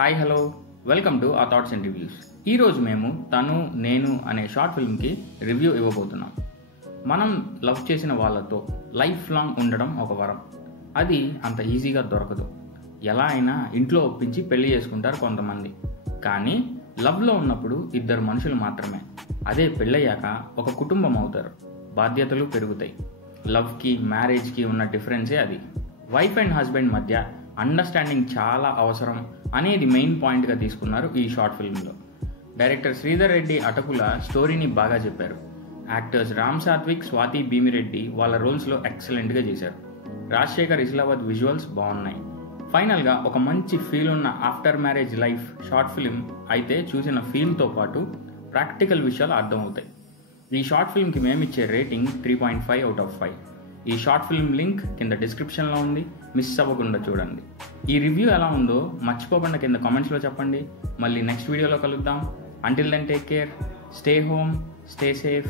Hi hello welcome to ఆ thoughts and reviews. ఈరోజు మేము తను నేను అనే షార్ట్ ఫిల్మ్కి రివ్యూ ఇవ్వబోతున్నాం. మనం లవ్ చేసిన వాళ్ళతో లైఫ్ లాంగ్ ఉండడం ఒక వరం. అది అంత ఈజీగా దొరకదు. ఎలా అయినా ఇంట్లో ఒప్పించి పెళ్లి చేసుకుంటారు కొంతమంది. కానీ లవ్లో ఉన్నప్పుడు ఇద్దరు మనుషులు మాత్రమే. అదే పెళ్ళయ్యాక ఒక కుటుంబం అవుతారు. బాధ్యతలు పెరుగుతాయి. లవ్కి మ్యారేజ్కి ఉన్న డిఫరెన్సే అది. వైఫ్ అండ్ హస్బెండ్ మధ్య అండర్స్టాండింగ్ చాలా అవసరం అనేది మెయిన్ పాయింట్గా తీసుకున్నారు ఈ షార్ట్ ఫిల్మ్లో. డైరెక్టర్ శ్రీధర్ రెడ్డి అటకుల స్టోరీని బాగా చెప్పారు. యాక్టర్స్ రామ్ సాత్విక్, స్వాతి భీమిరెడ్డి వాళ్ళ రోల్స్లో ఎక్సలెంట్గా చేశారు. రాజశేఖర్ ఇస్లావత్ విజువల్స్ బాగున్నాయి. ఫైనల్గా ఒక మంచి ఫీల్ ఉన్న after marriage life short film అయితే చూసిన ఫీల్తో పాటు ప్రాక్టికల్ విషయాలు అర్థమవుతాయి. ఈ షార్ట్ ఫిల్మ్కి మేమిచ్చే రేటింగ్ 3.5/5. ఈ షార్ట్ ఫిల్మ్ లింక్ కింద డిస్క్రిప్షన్లో ఉంది, మిస్ అవ్వకుండా చూడండి. ఈ రివ్యూ ఎలా ఉందో మర్చిపోకుండా కింద కామెంట్స్లో చెప్పండి. మళ్ళీ నెక్స్ట్ వీడియోలో కలుద్దాం. Until then take care, stay home, stay safe.